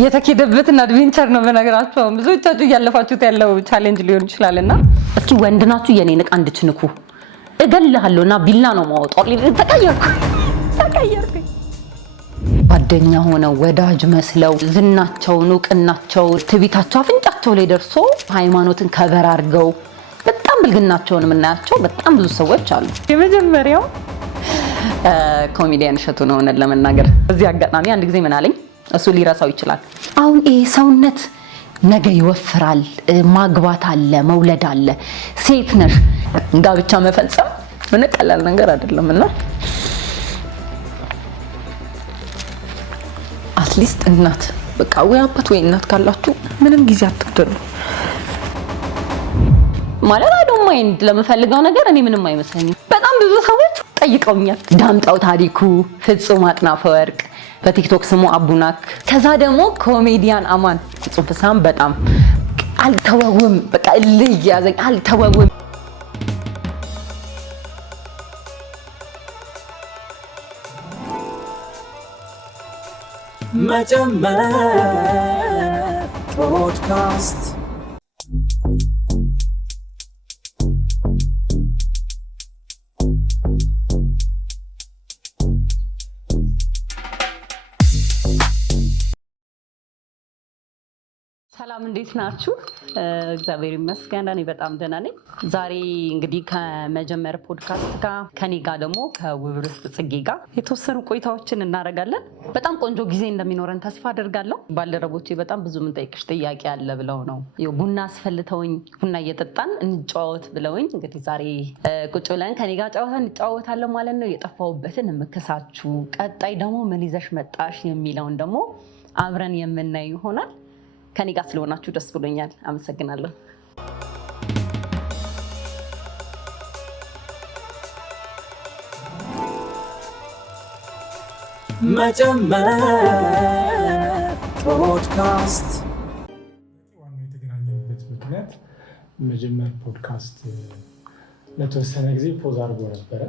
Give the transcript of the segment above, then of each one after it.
የተከደበትን አድቬንቸር ነው በነገራችሁ ብዙዎቻችሁ ያለፋችሁት ያለው ቻሌንጅ ሊሆን ይችላልና እስኪ ወንድናችሁ የኔን ዕቃ እንድትንኩ እገልሃለሁና ቢላ ነው ማውጣው ተቀየርኩ ጓደኛ ሆነው ወዳጅ መስለው ዝናቸውን ዕውቅናቸው ትቢታቸው አፍንጫቸው ላይ ደርሶ ሃይማኖትን ከበር አድርገው በጣም ብልግናቸውን የምናያቸው በጣም ብዙ ሰዎች አሉ። የመጀመሪያው ኮሜዲያን እሸቱ ነው ለመናገር እዚህ አጋጣሚ አንድ ጊዜ ምን አለኝ እሱ ሊራሳው ይችላል። አሁን ይሄ ሰውነት ነገ ይወፍራል፣ ማግባት አለ፣ መውለድ አለ፣ ሴት ነሽ ጋብቻ መፈጸም ምን ቀላል ነገር አይደለምና አትሊስት እናት በቃ ወይ አባት ወይ እናት ካላችሁ ምንም ጊዜ አትግደሉ ማለት አይደለም። ማይንድ ለምፈልገው ነገር እኔ ምንም አይመስለኝም። በጣም ብዙ ሰዎች ጠይቀውኛል። ዳምጣው ታሪኩ፣ ፍጹም አጥናፈወርቅ በቲክቶክ ስሙ አቡናክ፣ ከዛ ደግሞ ኮሜዲያን አማን ጽፍሳም በጣም አልተወውም። በቃ ልያዘኝ አልተወውም። መጀመር ፖድካስት ሰላም እንዴት ናችሁ? እግዚአብሔር ይመስገን እኔ በጣም ደህና ነኝ። ዛሬ እንግዲህ ከመጀመር ፖድካስት ጋር ከኔ ጋር ደግሞ ከውብርስ ጽጌ ጋር የተወሰኑ ቆይታዎችን እናደርጋለን። በጣም ቆንጆ ጊዜ እንደሚኖረን ተስፋ አደርጋለሁ። ባልደረቦቼ በጣም ብዙ የምንጠይቅሽ ጥያቄ አለ ብለው ነው ቡና አስፈልተውኝ ቡና እየጠጣን እንጫወት ብለውኝ እንግዲህ ዛሬ ቁጭ ብለን ከኔ ጋር እንጫወታለን ማለት ነው። የጠፋሁበትን የምክሳችሁ ቀጣይ ደግሞ ምን ይዘሽ መጣሽ የሚለውን ደግሞ አብረን የምናይ ይሆናል። ከኔ ጋር ስለሆናችሁ ደስ ብሎኛል። አመሰግናለሁ። መጀመር ፖድካስት ዋናው የተገናኘበት ምክንያት መጀመር ፖድካስት ለተወሰነ ጊዜ ፖዝ አድርጎ ነበረ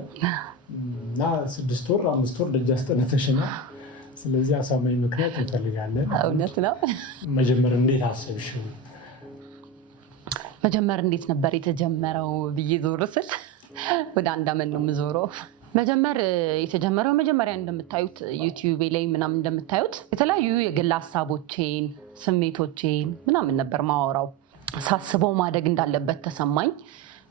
እና 6 ወር 5 ወር ደጅ አስጠነተሽና ስለዚህ አሳማኝ ምክንያት እንፈልጋለን። እውነት ነው። መጀመር እንዴት አሰብሽው? መጀመር እንዴት ነበር የተጀመረው ብዬ ዞር ስል ወደ 1 ዓመት ነው የምዞረው። መጀመር የተጀመረው መጀመሪያ እንደምታዩት ዩቲዩብ ላይ ምናምን እንደምታዩት የተለያዩ የግል ሀሳቦቼን ስሜቶቼን ምናምን ነበር ማወራው። ሳስበው ማደግ እንዳለበት ተሰማኝ።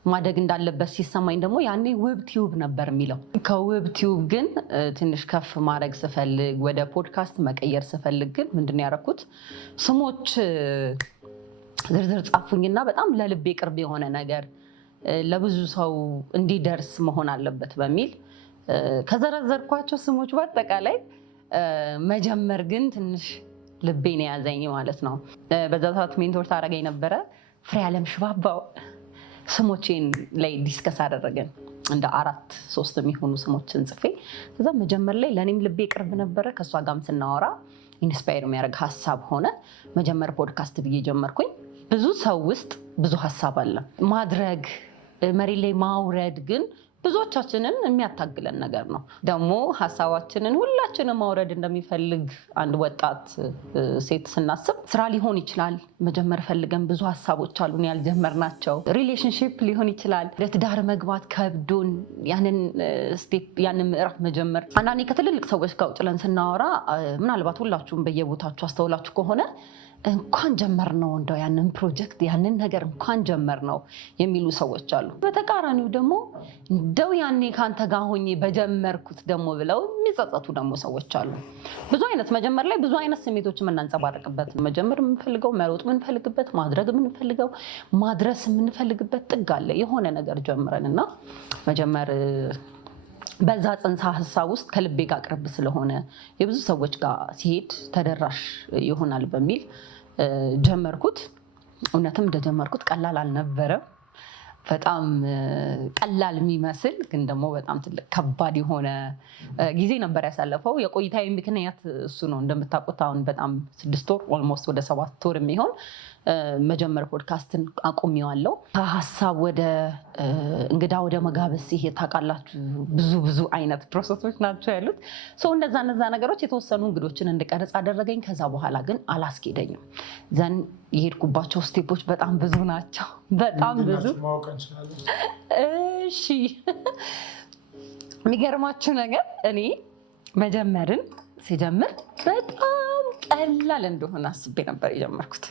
ማደግ እንዳለበት ሲሰማኝ ደግሞ ያኔ ውብ ቲዩብ ነበር የሚለው። ከውብ ቲዩብ ግን ትንሽ ከፍ ማድረግ ስፈልግ ወደ ፖድካስት መቀየር ስፈልግ ግን ምንድን ያደረኩት ስሞች ዝርዝር ጻፉኝና በጣም ለልቤ ቅርብ የሆነ ነገር ለብዙ ሰው እንዲደርስ መሆን አለበት በሚል ከዘረዘርኳቸው ስሞች በአጠቃላይ መጀመር ግን ትንሽ ልቤን ያዘኝ ማለት ነው። በዛ ሰዓት ሜንቶር ታደርገኝ ነበረ ፍሬ ዓለም ሽባባው ስሞቼን ላይ ዲስከስ አደረገን እንደ 4-3 የሚሆኑ ስሞችን ጽፌ ከዛ መጀመር ላይ ለኔም ልቤ ቅርብ ነበረ። ከሷ ጋርም ስናወራ ኢንስፓየር የሚያደርግ ሀሳብ ሆነ። መጀመር ፖድካስት ብዬ ጀመርኩኝ። ብዙ ሰው ውስጥ ብዙ ሀሳብ አለ ማድረግ መሬት ላይ ማውረድ ግን ብዙዎቻችንን የሚያታግለን ነገር ነው። ደግሞ ሀሳባችንን ሁላችንም ማውረድ እንደሚፈልግ አንድ ወጣት ሴት ስናስብ ስራ ሊሆን ይችላል መጀመር ፈልገን ብዙ ሀሳቦች አሉን ያልጀመርናቸው። ሪሌሽንሺፕ ሊሆን ይችላል ለትዳር መግባት ከብዶን ያንን ስቴፕ ያንን ምዕራፍ መጀመር። አንዳንዴ ከትልልቅ ሰዎች ጋር ጭለን ስናወራ ምናልባት ሁላችሁም በየቦታችሁ አስተውላችሁ ከሆነ እንኳን ጀመር ነው እንደው ያንን ፕሮጀክት ያንን ነገር እንኳን ጀመር ነው የሚሉ ሰዎች አሉ። በተቃራኒው ደግሞ እንደው ያኔ ካንተ ጋር ሆኜ በጀመርኩት ደግሞ ብለው የሚጸጸቱ ደግሞ ሰዎች አሉ። ብዙ አይነት መጀመር ላይ ብዙ አይነት ስሜቶች የምናንጸባርቅበት መጀመር የምንፈልገው መሮጥ የምንፈልግበት ማድረግ የምንፈልገው ማድረስ የምንፈልግበት ጥግ አለ። የሆነ ነገር ጀምረንና መጀመር በዛ ጽንሰ ሀሳብ ውስጥ ከልቤ ጋር ቅርብ ስለሆነ የብዙ ሰዎች ጋር ሲሄድ ተደራሽ ይሆናል በሚል ጀመርኩት። እውነትም እንደጀመርኩት ቀላል አልነበረም። በጣም ቀላል የሚመስል ግን ደግሞ በጣም ትልቅ ከባድ የሆነ ጊዜ ነበር ያሳለፈው። የቆይታዬ ምክንያት እሱ ነው። እንደምታውቁት አሁን በጣም 6 ወር ኦልሞስት ወደ 7 ወር የሚሆን መጀመር ፖድካስትን አቁሜዋለሁ። ከሀሳብ ወደ እንግዳ ወደ መጋበዝ ሲሄድ ታውቃላችሁ ብዙ አይነት ፕሮሰሶች ናቸው ያሉት። እነዛ ነገሮች የተወሰኑ እንግዶችን እንድቀርጽ አደረገኝ። ከዛ በኋላ ግን አላስኬደኝም። ዘን የሄድኩባቸው ስቴፖች በጣም ብዙ ናቸው። በጣም ብዙ። እሺ የሚገርማችሁ ነገር እኔ መጀመርን ሲጀምር በጣም ቀላል እንደሆነ አስቤ ነበር የጀመርኩት።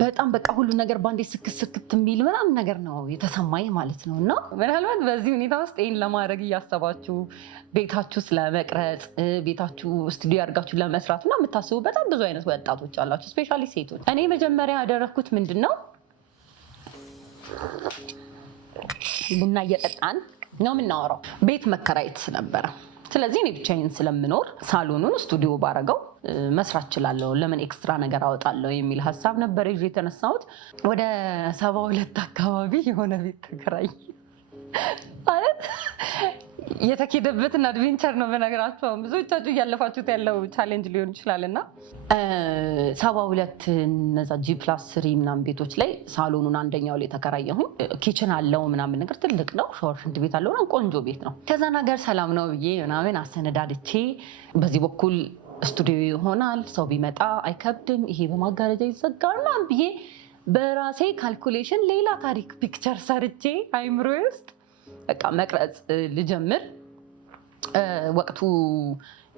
በጣም በቃ ሁሉ ነገር ባንዴ ስክት የሚል ምናምን ነገር ነው የተሰማኝ ማለት ነው። እና ምናልባት በዚህ ሁኔታ ውስጥ ይህን ለማድረግ እያሰባችሁ ቤታችሁ ስለመቅረጽ ቤታችሁ ስቱዲዮ አድርጋችሁ ለመስራት እና የምታስቡ በጣም ብዙ አይነት ወጣቶች አላችሁ፣ ስፔሻሊ ሴቶች። እኔ መጀመሪያ ያደረግኩት ምንድን ነው፣ ቡና እየጠጣን ነው የምናወራው። ቤት መከራየት ነበረ። ስለዚህ እኔ ብቻዬን ስለምኖር ሳሎኑን ስቱዲዮ ባረገው መስራት እችላለሁ፣ ለምን ኤክስትራ ነገር አወጣለሁ የሚል ሀሳብ ነበር ይዤ የተነሳሁት። ወደ 72 አካባቢ የሆነ ቤት ተከራይ ማለት የተኬደበትን አድቬንቸር ነው በነገራችሁ። ብዙዎቻችሁ እያለፋችሁት ያለው ቻሌንጅ ሊሆን ይችላል። እና 72 እነዛ G+3 ምናምን ቤቶች ላይ ሳሎኑን አንደኛው ላይ ተከራየሁኝ። ኪችን አለው ምናምን ነገር ትልቅ ነው፣ ሻወር ሽንት ቤት አለው፣ ቆንጆ ቤት ነው። ከዛ ነገር ሰላም ነው ብዬ ምናምን አሰነዳድቼ በዚህ በኩል ስቱዲዮ ይሆናል፣ ሰው ቢመጣ አይከብድም፣ ይሄ በማጋረጃ ይዘጋል ምናምን ብዬ በራሴ ካልኩሌሽን ሌላ ታሪክ ፒክቸር ሰርቼ አይምሮዬ ውስጥ በቃ መቅረጽ ልጀምር። ወቅቱ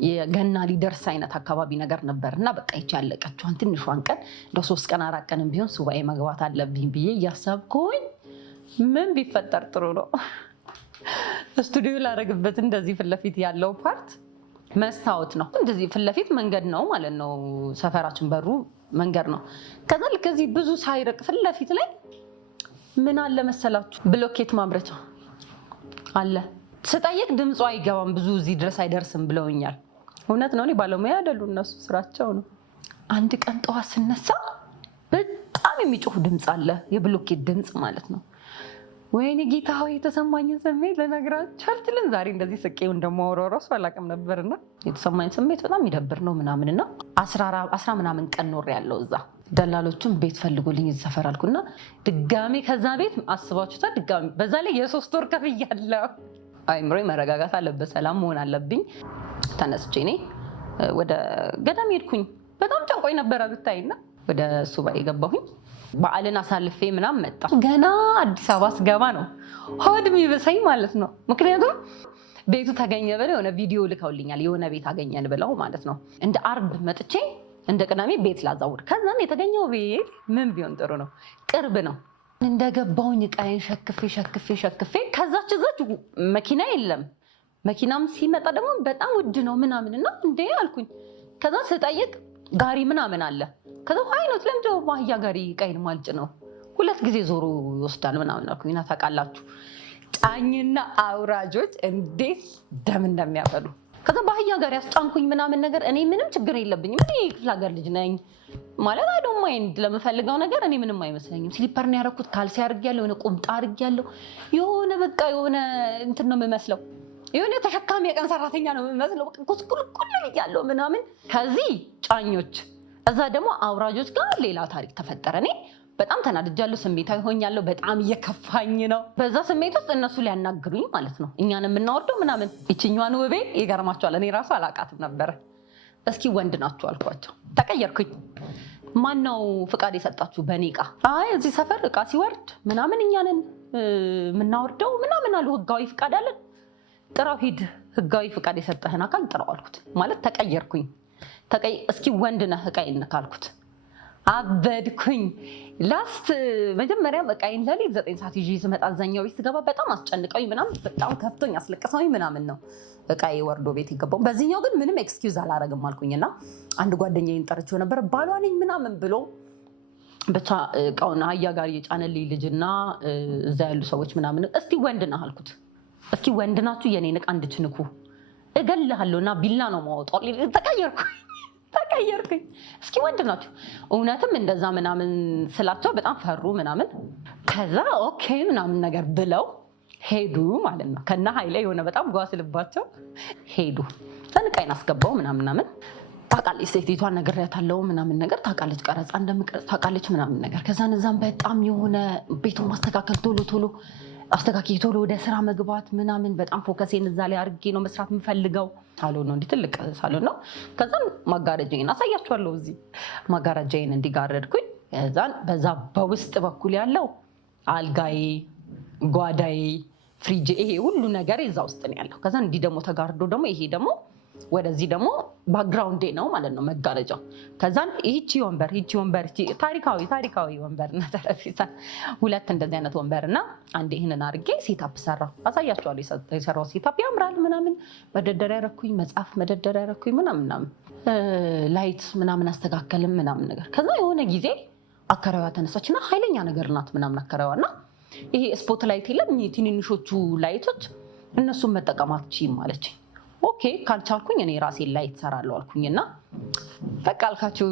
የገና ሊደርስ አይነት አካባቢ ነገር ነበር እና በቃ ይቺ ያለቀችዋን ትንሿን ቀን እንደ 3 ቀን 4 ቀንም ቢሆን ሱባኤ መግባት አለብኝ ብዬ እያሰብኩኝ ምን ቢፈጠር ጥሩ ነው ስቱዲዮ ላደርግበት እንደዚህ ፊት ለፊት ያለው ፓርት መስታወት ነው። እንደዚህ ፊት ለፊት መንገድ ነው ማለት ነው። ሰፈራችን በሩ መንገድ ነው። ከዛ ልክ እዚህ ብዙ ሳይርቅ ፊት ለፊት ላይ ምን አለ መሰላችሁ ብሎኬት ማምረቻ አለ። ስጠይቅ ድምፁ አይገባም ብዙ እዚህ ድረስ አይደርስም ብለውኛል። እውነት ነው። እኔ ባለሙያ አይደሉ እነሱ ስራቸው ነው። አንድ ቀን ጠዋት ስነሳ በጣም የሚጮህ ድምፅ አለ፣ የብሎኬት ድምፅ ማለት ነው። ወይኔ ጌታ ሆይ የተሰማኝን ስሜት ልነግራችሁ አልችልም። ዛሬ እንደዚህ ስቄው እንደማወራው እራሱ አላውቅም ነበርና የተሰማኝ ስሜት በጣም ይደብር ነው ምናምንና 10 ምናምን ቀን ኖሬያለሁ እዛ። ደላሎቹም ቤት ፈልጉልኝ እዚህ ሰፈር አልኩና ድጋሜ ከዛ ቤት አስባችሁታል። ድጋሜ በዛ ላይ የ3 ወር ከፍያለሁ። አይምሮዬ መረጋጋት አለበት፣ ሰላም መሆን አለብኝ። ተነስቼ እኔ ወደ ገዳም ሄድኩኝ። በጣም ጨንቆኝ ነበረ ብታይና ወደ ሱባኤ ገባሁኝ። በዓልን አሳልፌ ምናምን መጣ። ገና አዲስ አበባ ስገባ ነው ሆድ የሚብሰኝ ማለት ነው። ምክንያቱም ቤቱ ተገኘ ብለው የሆነ ቪዲዮ ልከውልኛል፣ የሆነ ቤት አገኘን ብለው ማለት ነው። እንደ አርብ መጥቼ እንደ ቅዳሜ ቤት ላዛውር። ከዛም የተገኘው ቤት ምን ቢሆን ጥሩ ነው፣ ቅርብ ነው። እንደገባሁኝ ዕቃዬን ሸክፌ ከዛች መኪና የለም። መኪናም ሲመጣ ደግሞ በጣም ውድ ነው ምናምንና እንዴ አልኩኝ። ከዛ ስጠይቅ ጋሪ ምናምን አለ። ከዛ ሃይኖት ለምደው ባህያ ጋሪ ዕቃዬን ማልጭ ነው 2 ጊዜ ዞሮ ይወስዳል ምናምን አልኩኝና ታውቃላችሁ ጫኝና አውራጆች እንዴት ደም እንደሚያፈሉ። ከዛ ባህያ ጋር ያስጫንኩኝ ምናምን ነገር። እኔ ምንም ችግር የለብኝም። እኔ ክፍለ ሀገር ልጅ ነኝ ማለት አይዶን ማይንድ ለምፈልገው ነገር እኔ ምንም አይመስለኝም። ስሊፐር ነው ያደረኩት፣ ካልሲ አድርጌያለሁ፣ የሆነ ቁምጣ አድርጌያለሁ። የሆነ በቃ የሆነ እንትን ነው የምመስለው፣ የሆነ ተሸካሚ የቀን ሰራተኛ ነው የምመስለው። በቃ ኩስኩልኩል ብያለሁ ምናምን። ከዚህ ጫኞች እዛ ደግሞ አውራጆች ጋር ሌላ ታሪክ ተፈጠረ። እኔ በጣም ተናድጃለሁ፣ ስሜታዊ ሆኛለሁ። በጣም እየከፋኝ ነው። በዛ ስሜት ውስጥ እነሱ ሊያናግሩኝ ማለት ነው፣ እኛን የምናወርደው ምናምን። ይችኛዋን ውቤ ይገርማቸዋል፣ እኔ ራሱ አላውቃትም ነበረ። እስኪ ወንድ ናችሁ አልኳቸው። ተቀየርኩኝ። ማነው ፍቃድ የሰጣችሁ በእኔ ዕቃ? አይ እዚህ ሰፈር ዕቃ ሲወርድ ምናምን እኛንን የምናወርደው ምናምን አሉ። ህጋዊ ፍቃድ አለን፣ ጥራው ሂድ፣ ህጋዊ ፍቃድ የሰጠህን አካል ጥራው አልኩት። ማለት ተቀየርኩኝ። እስኪ ወንድ ነህ ዕቃዬን ካልኩት አበድኩኝ። ላስት መጀመሪያ ዕቃዬን ለሊት 9 ሰዓት ይዤ ስመጣ አዛኛው ቤት ስገባ በጣም አስጨንቀውኝ ምናምን በጣም ከፍቶኝ አስለቅሰውኝ ምናምን ነው ዕቃዬ ወርዶ ቤት የገባው። በዚህኛው ግን ምንም ኤክስኪውዝ አላረግም አልኩኝና አንድ ጓደኛዬን ጠርቼው ነበር። ባሏ ነኝ ምናምን ብሎ ብቻ ዕቃውን አህያ ጋር የጫነልኝ ልጅና እዛ ያሉ ሰዎች ምናምን እስቲ ወንድ ነህ አልኩት። እስኪ ወንድ ናችሁ የኔን ዕቃ እንድትንኩ እገልሃለሁና ቢላ ነው ማወጣው። ተቀየርኩኝ። እስኪ ወንድ ናችሁ? እውነትም እንደዛ ምናምን ስላቸው በጣም ፈሩ ምናምን። ከዛ ኦኬ ምናምን ነገር ብለው ሄዱ ማለት ነው። ከና ኃይሌ የሆነ በጣም ጓስልባቸው ሄዱ። ተንቃይን አስገባው ምናምን ታውቃለች ሴቲቷ ነግሬያታለሁ ምናምን ነገር ታውቃለች፣ ቀረጻ እንደምቀርጽ ታውቃለች ምናምን ነገር። ከዛ እዛም በጣም የሆነ ቤቱን ማስተካከል ቶሎ አስተካክዬ ቶሎ ወደ ስራ መግባት ምናምን በጣም ፎከሴን እዛ ላይ አድርጌ ነው መስራት የምፈልገው። ሳሎን ነው እንዲህ ትልቅ ሳሎን ነው። ከዛ ማጋረጃዬን አሳያችኋለሁ። እዚህ ማጋረጃዬን እንዲጋረድኩኝ ከዛን በዛ በውስጥ በኩል ያለው አልጋዬ፣ ጓዳዬ፣ ፍሪጅ ይሄ ሁሉ ነገር እዛ ውስጥ ነው ያለው። ከዛ እንዲህ ደግሞ ተጋርዶ ደግሞ ይሄ ደግሞ ወደዚህ ደግሞ ባክግራውንዴ ነው ማለት ነው መጋረጃው። ከዛን ይህቺ ወንበር ታሪካዊ ወንበር እና ጠረጴዛ ሁለት እንደዚህ አይነት ወንበር እና አንዴ ይህንን አድርጌ ሴታፕ ሰራው። አሳያችኋለሁ የሰራው ሴታፕ ያምራል ምናምን። መደርደሪያ ያረኩኝ፣ መጽሐፍ መደርደሪያ ያረኩኝ ምናምን ላይት ምናምን አስተካከልም ምናምን ነገር። ከዛ የሆነ ጊዜ አከራዋ ተነሳችና ኃይለኛ ነገር ናት ምናምን አከራዋ እና ይሄ ስፖት ላይት የለም ትንንሾቹ ላይቶች እነሱን መጠቀም አትችይም አለችኝ። ኦኬ ካልቻልኩኝ እኔ ራሴን ላይት እሰራለሁ አልኩኝና በቃ አልካችሁ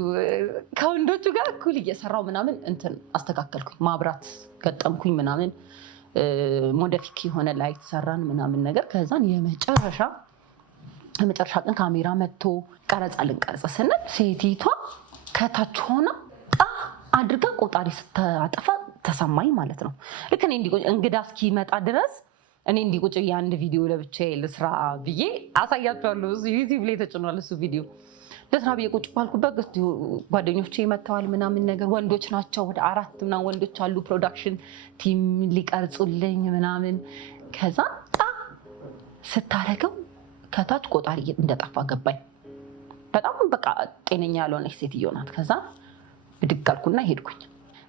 ከወንዶቹ ጋር እኩል እየሰራው ምናምን እንትን አስተካከልኩኝ፣ ማብራት ገጠምኩኝ ምናምን ሞደፊክ የሆነ ላይት ሰራን ምናምን ነገር። ከዛን የመጨረሻ ቀን ካሜራ መጥቶ ቀረጻ ልንቀርጽ ስንል ሴቲቷ ከታች ሆና አድርጋ ቆጣሪ ስታጠፋ ተሰማኝ ማለት ነው። ልክ እኔ እንግዳ እስኪመጣ ድረስ እኔ እንዲቁጭ የአንድ ቪዲዮ ለብቻዬ ልስራ ብዬ አሳያቸዋለሁ። ዩቲዩብ ላይ ተጭኗል እሱ ቪዲዮ። ለስራ ብዬ ቁጭ ባልኩበት ጓደኞቼ መጥተዋል ምናምን ነገር። ወንዶች ናቸው፣ ወደ 4 ምናምን ወንዶች አሉ ፕሮዳክሽን ቲም ሊቀርጹልኝ ምናምን። ከዛ ስታረገው ከታች ቆጣሪ እንደጠፋ ገባኝ። በጣም በቃ ጤነኛ ያልሆነች ሴትዮ ናት። ከዛ ብድግ አልኩና ሄድኩኝ።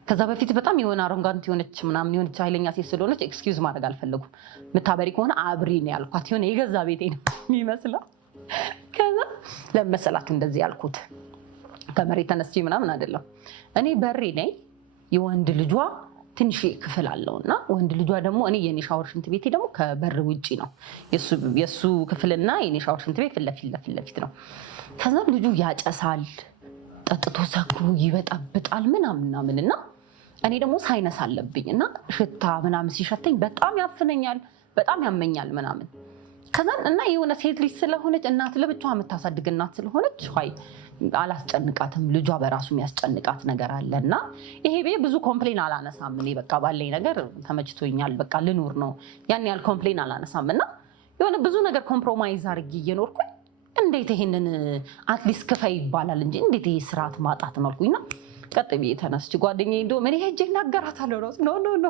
ከዛ በፊት በጣም የሆነ አሮጋንት የሆነች ኃይለኛ ሴት ስለሆነች ኤክስኪውዝ ማድረግ አልፈለጉም። ምታበሪ ከሆነ አብሪ ነው ያልኳት። የሆነ የገዛ ቤቴ ነው የሚመስለው። ከዛ ለመሰላችሁ እንደዚህ ያልኩት ከመሬት ተነስቼ ምናምን አይደለም። እኔ በሬ ነኝ። የወንድ ልጇ ትንሽ ክፍል አለውና ወንድ ልጇ ደግሞ እኔ የኔ ሻወር ሽንት ቤቴ ደግሞ ከበር ውጪ ነው። የሱ ክፍልና የኔ ሻወር ሽንት ቤት ፊት ለፊት ነው። ከዛ ልጁ ያጨሳል፣ ጠጥቶ ሰክሮ ይበጣብጣል ምናምንና እኔ ደግሞ ሳይነስ አለብኝ እና ሽታ ምናምን ሲሸተኝ በጣም ያፍነኛል፣ በጣም ያመኛል ምናምን። ከዛን እና የሆነ ሴት ልጅ ስለሆነች እናት ለብቻዋ የምታሳድግ እናት ስለሆነች አላስጨንቃትም። ልጇ በራሱ የሚያስጨንቃት ነገር አለና ይሄ ብዙ ኮምፕሌን አላነሳም። እኔ በቃ ባለኝ ነገር ተመችቶኛል፣ በቃ ልኑር ነው። ያን ያህል ኮምፕሌን አላነሳም እና የሆነ ብዙ ነገር ኮምፕሮማይዝ አድርጌ እየኖርኩኝ እንዴት ይሄንን አትሊስት ክፈይ ይባላል እንጂ እንዴት ይሄ ስርዓት ማጣት ነው አልኩኝና ቀጥ ብዬ ተነስቼ ጓደኛዬ እንደውም እኔ ሄጄ እናገራታለሁ ኖ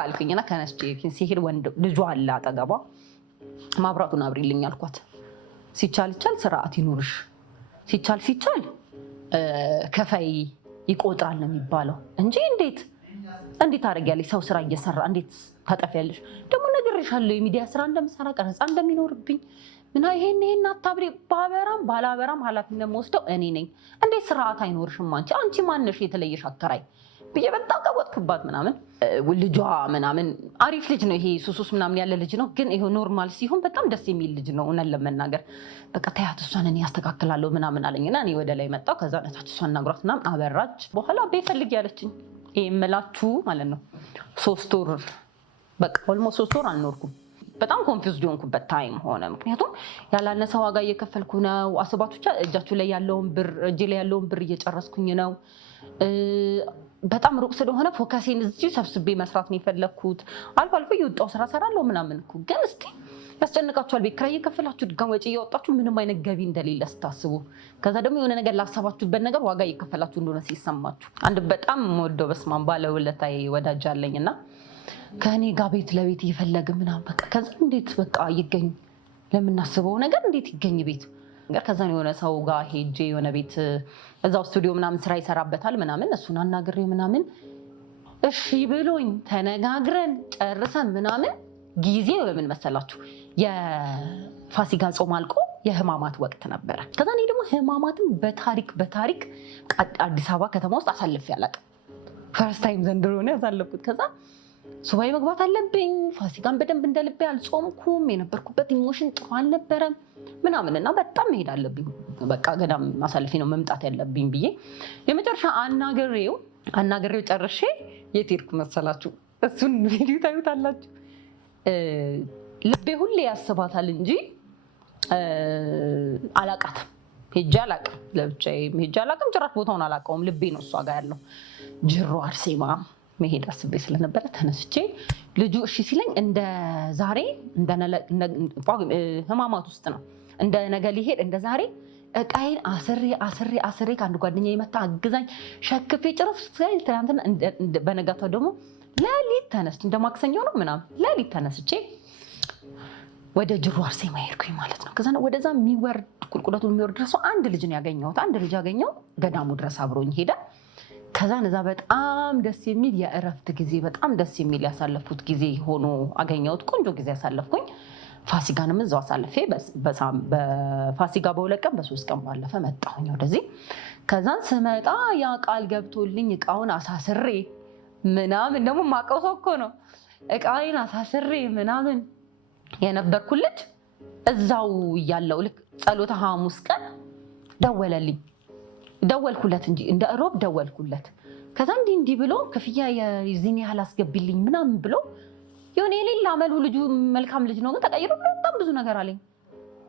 አልኩኝና ከነስቼ ሲሄድ ወንድ ልጇ አለ አጠገቧ። ማብራቱን አብሪልኝ አልኳት። ሲቻል ስርዓት ይኑርሽ፣ ሲቻል ከፈይ ይቆጥራል ነው የሚባለው እንጂ እንዴት ታደርጊያለሽ? ሰው ስራ እየሰራ እንዴት ታጠፊያለሽ? ደግሞ ነግሬሻለሁ የሚዲያ ስራ እንደምሰራ ቀረጻ እንደሚኖርብኝ ምና ይሄን አታብሪ። ባላበራም ኃላፊነት የምወስደው እኔ ነኝ። እንዴት ስርዓት አይኖርሽም? አንቺ ማነሽ የተለየሽ አከራይ ብዬ በጣም ቀወጥኩባት ምናምን። ልጇ ምናምን አሪፍ ልጅ ነው፣ ይሄ ሱሱስ ምናምን ያለ ልጅ ነው። ግን ይሄ ኖርማል ሲሆን በጣም ደስ የሚል ልጅ ነው። እውነት ለመናገር በቃ ተያት እሷን እኔ ያስተካክላለሁ ምናምን አለኝና እኔ ወደ ላይ መጣሁ። ከዛ ነታች እሷን እናግሯት ምናምን አበራች። በኋላ ቤፈልግ ያለችኝ ይሄ የምላችሁ ማለት ነው 3 ወር በቃ ኦልሞስት 3 ወር አልኖርኩም። በጣም ኮንፊውዝድ የሆንኩበት ታይም ሆነ። ምክንያቱም ያላነሰ ዋጋ እየከፈልኩ ነው። አስባቶቻ እጃችሁ ላይ ያለውን ብር እጄ ላይ ያለውን ብር እየጨረስኩኝ ነው። በጣም ሩቅ ስለሆነ ፎከሴን እዚሁ ሰብስቤ መስራት ነው የፈለግኩት። አልፎ እየወጣሁ ስራ እሰራለሁ ምናምን እኮ ግን እስቲ ያስጨንቃችኋል። ቤት ኪራይ እየከፈላችሁ ድጋሚ ወጪ እያወጣችሁ ምንም አይነት ገቢ እንደሌለ ስታስቡ፣ ከዛ ደግሞ የሆነ ነገር ላሰባችሁበት ነገር ዋጋ እየከፈላችሁ እንደሆነ ሲሰማችሁ። አንድ በጣም የምወደው በስማም ባለውለታዬ ወዳጅ አለኝና ከእኔ ጋር ቤት ለቤት እየፈለግ ምናምን በቃ ከዛ እንዴት በቃ ይገኝ ለምናስበው ነገር እንዴት ይገኝ ቤት ነገር። ከዛ የሆነ ሰው ጋር ሄጄ የሆነ ቤት እዛው ስቱዲዮ ምናምን ስራ ይሰራበታል ምናምን እሱን አናግሬ ምናምን እሺ ብሎኝ ተነጋግረን ጨርሰን ምናምን ጊዜው በምን መሰላችሁ? የፋሲካ ጾም አልቆ የህማማት ወቅት ነበረ። ከዛ እኔ ደግሞ ህማማትን በታሪክ አዲስ አበባ ከተማ ውስጥ አሳልፌ አላውቅም። ፈርስት ታይም ዘንድሮ ነው ያሳለፍኩት። ከዛ ሱባኤ መግባት አለብኝ። ፋሲካን በደንብ እንደልቤ አልጾምኩም። የነበርኩበት ኢሞሽን ጥሩ አልነበረም ምናምን እና በጣም መሄድ አለብኝ በቃ ገዳም አሳልፌ ነው መምጣት ያለብኝ ብዬ የመጨረሻ አናግሬው አናግሬው ጨርሼ የት ሄድኩ መሰላችሁ? እሱን ቪዲዮ ታዩታላችሁ። ልቤ ሁሌ ያስባታል እንጂ አላቃትም። ሄጄ አላቅም፣ ለብቻዬ ሄጄ አላቅም። ጭራሽ ቦታውን አላውቀውም። ልቤ ነው እሷ ጋር ያለው። ጅሩ አርሴማ መሄድ አስቤ ስለነበረ ተነስቼ ልጁ እሺ ሲለኝ እንደ ዛሬ ህማማት ውስጥ ነው እንደ ነገ ሊሄድ እንደ ዛሬ እቃዬን አስሬ ከአንድ ጓደኛ የመታ አግዛኝ ሸክፌ ጭረፍ ሲል ትናንትና በነጋታው ደግሞ ለሊት ተነስቼ እንደ ማክሰኞ ነው ምናምን ለሊት ተነስቼ ወደ ጅሩ አርሴማ ሄድኩኝ ማለት ነው። ከዛ ወደዛ የሚወርድ ቁልቁለቱን የሚወርድ ድረስ አንድ ልጅ ነው ያገኘሁት። አንድ ልጅ ያገኘው ገዳሙ ድረስ አብሮኝ ሄደ። ከዛ እዛ በጣም ደስ የሚል የእረፍት ጊዜ በጣም ደስ የሚል ያሳለፍኩት ጊዜ ሆኖ አገኘሁት። ቆንጆ ጊዜ ያሳለፍኩኝ። ፋሲካንም እዛው አሳልፌ በፋሲካ በ2 ቀን በ3 ቀን ባለፈ መጣሁኝ ወደዚህ። ከዛን ስመጣ ያ ቃል ገብቶልኝ እቃውን አሳስሬ ምናምን ደግሞ ማቀው ሰው እኮ ነው እቃዬን አሳስሬ ምናምን የነበርኩት ልጅ እዛው እያለው ልክ ጸሎተ ሐሙስ ቀን ደወለልኝ። ደወልኩለት እንጂ እንደ ሮብ ደወልኩለት። ከዛ እንዲህ ብሎ ክፍያ የዚህን ያህል አስገቢልኝ ምናምን ብሎ የሆነ የሌላ አመሉ ልጁ መልካም ልጅ ነው ግን ተቀይሮ በጣም ብዙ ነገር አለኝ።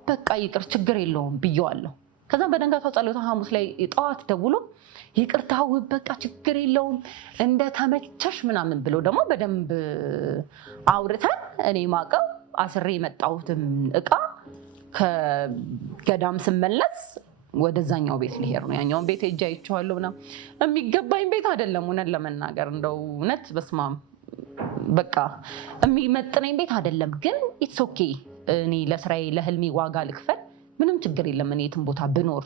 በቃ ይቅር ችግር የለውም ብየዋለሁ። ከዛም በደንጋታው ጸሎተ ሐሙስ ላይ ጠዋት ደውሎ ይቅርታው በቃ ችግር የለውም እንደ ተመቸሽ ምናምን ብሎ ደግሞ በደንብ አውርተን እኔ ማቀው አስሬ የመጣሁትም እቃ ከገዳም ስመለስ ወደዛኛው ቤት ልሄድ ነው። ያኛውን ቤት ሄጄ አይቼዋለሁ ምናምን የሚገባኝ ቤት አይደለም እውነት ለመናገር እንደው እውነት በስማም በቃ የሚመጥነኝ ቤት አይደለም። ግን ኢትስ ኦኬ እኔ ለስራዬ ለህልሜ ዋጋ ልክፈል ምንም ችግር የለም እኔ የትም ቦታ ብኖር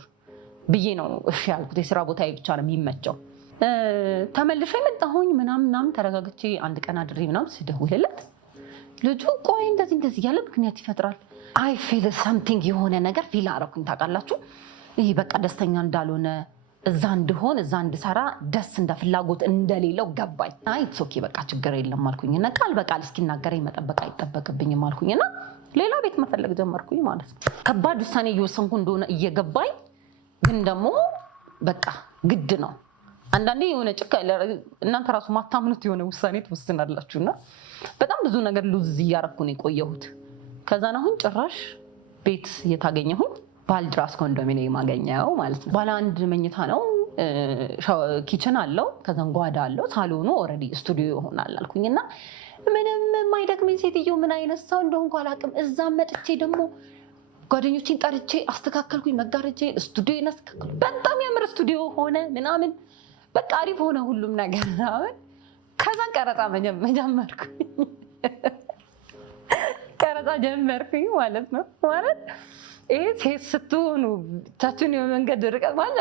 ብዬ ነው እሺ ያልኩት። የስራ ቦታዬ ብቻ ነው የሚመቸው። ተመልሼ መጣሁኝ ምናምን ተረጋግቼ አንድ ቀን አድሬ ምናምን ስደውልለት ልጁ ቆይ እንደዚህ እያለ ምክንያት ይፈጥራል። አይ ፊል ሳምቲንግ የሆነ ነገር ፊል አደረኩኝ ታውቃላችሁ። ይሄ በቃ ደስተኛ እንዳልሆነ እዛ እንድሆን እዛ እንድሰራ ደስ እንደ ፍላጎት እንደሌለው ገባኝ። አይ ኢትስ ኦኬ በቃ ችግር የለም አልኩኝና ቃል በቃል እስኪናገረኝ መጠበቅ አይጠበቅብኝም አልኩኝና ሌላ ቤት መፈለግ ጀመርኩኝ ማለት ነው። ከባድ ውሳኔ እየወሰንኩ እንደሆነ እየገባኝ ግን ደግሞ በቃ ግድ ነው። አንዳንዴ የሆነ እናንተ ራሱ ማታምኑት የሆነ ውሳኔ ትወስናላችሁና በጣም ብዙ ነገር ሉዝ እያረኩ ነው የቆየሁት። ከዛን አሁን ጭራሽ ቤት የታገኘሁኝ ባልድራስ ኮንዶሚኒየም አገኘው ማለት ነው። ባለ 1 መኝታ ነው። ኪችን አለው፣ ከዛን ጓዳ አለው። ሳሎኑ ኦልሬዲ ስቱዲዮ ይሆናል አልኩኝና ምንም የማይደክመኝ ሴትዮ ምን አይነት ሰው እንደሆንኩ አላውቅም። እዛም መጥቼ ደግሞ ጓደኞቼን ጠርቼ አስተካከልኩኝ። መጋረጃ ስቱዲዮ አስተካከልኩ። በጣም ያምር ስቱዲዮ ሆነ ምናምን በቃ አሪፍ ሆነ ሁሉም ነገር ምናምን። ከዛን ቀረጻ ጀመርኩኝ ማለት ነው። ማለት ይሄ ሴት ስትሆኑ ብቻችሁን የመንገድ ርቀት ማለት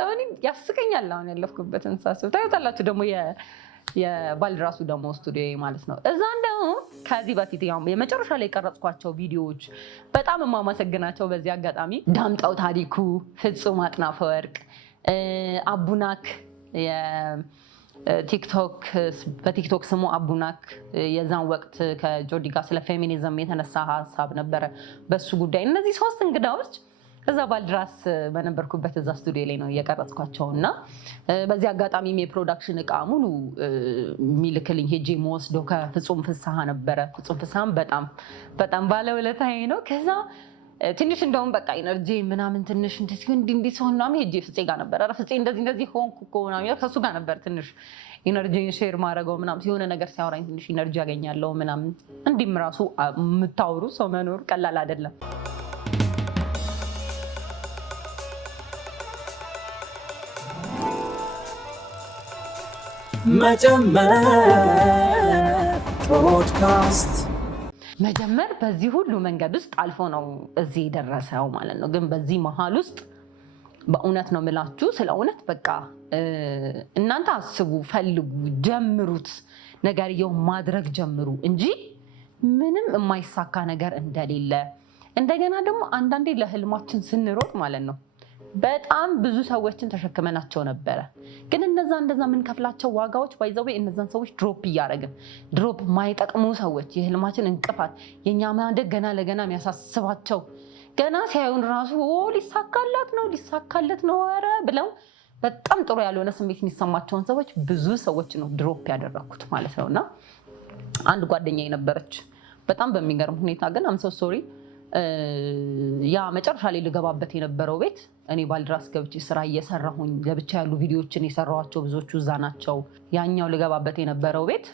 ያስቀኛል። አሁን ያለፍኩበትን ሳስብ ታዩታላችሁ። ደግሞ የባልድራሱ ደግሞ ስቱዲዮ ማለት ነው። እዛ ደግሞ ከዚህ በፊት የመጨረሻ ላይ የቀረጽኳቸው ቪዲዮዎች በጣም የማመሰግናቸው በዚህ አጋጣሚ ዳምጠው ታሪኩ፣ ፍጹም አጥናፈወርቅ፣ አቡናክ በቲክቶክ ስሙ አቡናክ የዛን ወቅት ከጆዲ ጋር ስለ ፌሚኒዝም የተነሳ ሀሳብ ነበረ በሱ ጉዳይ። እነዚህ 3 እንግዳዎች እዛ ባልድራስ በነበርኩበት እዛ ስቱዲዮ ላይ ነው እየቀረጽኳቸው እና በዚህ አጋጣሚም የፕሮዳክሽን እቃ ሙሉ የሚልክልኝ ሄጄ መወስደው ከፍጹም ፍስሐ ነበረ። ፍጹም ፍስሐም በጣም ባለውለታዬ ነው። ከዛ ትንሽ እንደውም በቃ ኢነርጂ ምናምን ትንሽ እንዲህ ሲሆን ምናምን ሄጄ ፍፄ ጋር ነበር። ኧረ ፍፄ እንደዚህ ሆንኩ እኮ ምናምን ከእሱ ጋር ነበር ትንሽ ኢነርጂን ሼር ማድረገው ምናምን። ሲሆነ ነገር ሲያወራኝ ትንሽ ኢነርጂ ያገኛለሁ ምናምን። እንዲህም ራሱ የምታወሩ ሰው መኖር ቀላል አይደለም። መጀመር በዚህ ሁሉ መንገድ ውስጥ አልፎ ነው እዚህ የደረሰው ማለት ነው። ግን በዚህ መሀል ውስጥ በእውነት ነው የምላችሁ፣ ስለ እውነት በቃ እናንተ አስቡ፣ ፈልጉ፣ ጀምሩት፣ ነገርየው ማድረግ ጀምሩ እንጂ ምንም የማይሳካ ነገር እንደሌለ። እንደገና ደግሞ አንዳንዴ ለህልማችን ስንሮጥ ማለት ነው በጣም ብዙ ሰዎችን ተሸክመናቸው ነበረ። ግን እንደዛ የምንከፍላቸው ዋጋዎች ባይዘው እነዛን ሰዎች ድሮፕ ማይጠቅሙ ሰዎች፣ የህልማችን እንቅፋት፣ የኛ ማደግ ገና ለገና የሚያሳስባቸው ገና ሲያዩን ራሱ ሊሳካለት ነው ኧረ ብለው በጣም ጥሩ ያልሆነ ስሜት የሚሰማቸውን ሰዎች ብዙ ሰዎች ነው ድሮፕ ያደረኩት ማለት ነውና አንድ ጓደኛዬ ነበረች በጣም በሚገርም ሁኔታ ግን አም ሶ ሶሪ ያ መጨረሻ ላይ ልገባበት የነበረው ቤት እኔ ባልድራስ ገብቼ ስራ እየሰራሁኝ ለብቻ ያሉ ቪዲዮዎችን የሰራኋቸው ብዙዎቹ እዛ ናቸው። ያኛው ልገባበት የነበረው ቤት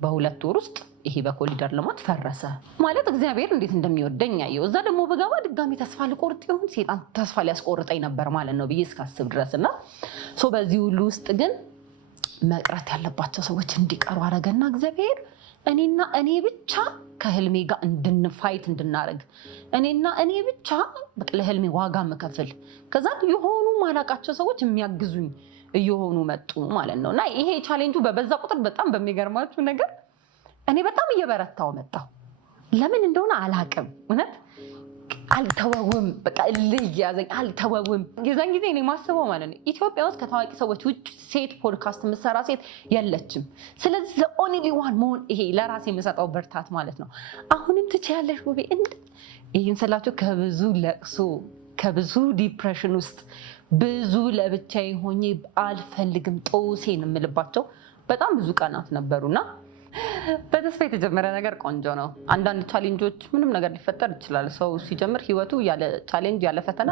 በ2 ወር ውስጥ ይሄ በኮሊደር ልማት ፈረሰ ማለት እግዚአብሔር እንዴት እንደሚወደኝ ያየው። እዛ ደግሞ በገባ ድጋሚ ተስፋ ልቆርጥ ይሆን ሴጣን ተስፋ ሊያስቆርጠኝ ነበር ማለት ነው ብዬ እስካስብ ድረስና በዚህ ሁሉ ውስጥ ግን መቅረት ያለባቸው ሰዎች እንዲቀሩ አደረገና እግዚአብሔር እኔ ብቻ ከህልሜ ጋር እንድንፋይት እንድናረግ እኔና እኔ ብቻ ለህልሜ ዋጋ መከፈል ከዛ የሆኑ ማላቃቸው ሰዎች የሚያግዙኝ እየሆኑ መጡ ማለት ነውና ይሄ ቻሌንጁ በበዛ ቁጥር በጣም በሚገርማችሁ ነገር እኔ በጣም እየበረታው መጣሁ። ለምን እንደሆነ አላቅም። እውነት አልተወውም በቃ ልያዘኝ አልተወውም። የዛን ጊዜ እኔ ማስበው ማለት ነው ኢትዮጵያ ውስጥ ከታዋቂ ሰዎች ውጭ ሴት ፖድካስት የምትሰራ ሴት የለችም። ስለዚህ the only one መሆን ይሄ ለራሴ የምሰጠው ብርታት ማለት ነው። አሁንም ትችያለሽ ውቤ። ይህን ስላችሁ ከብዙ ለቅሶ ከብዙ ዲፕሬሽን ውስጥ ብዙ ለብቻዬ ሆኜ አልፈልግም ጦሴን የምልባቸው በጣም ብዙ ቀናት ነበሩና በተስፋ የተጀመረ ነገር ቆንጆ ነው። አንዳንድ ቻሌንጆች ምንም ነገር ሊፈጠር ይችላል። ሰው ሲጀምር ህይወቱ ያለ ቻሌንጅ ያለ ፈተና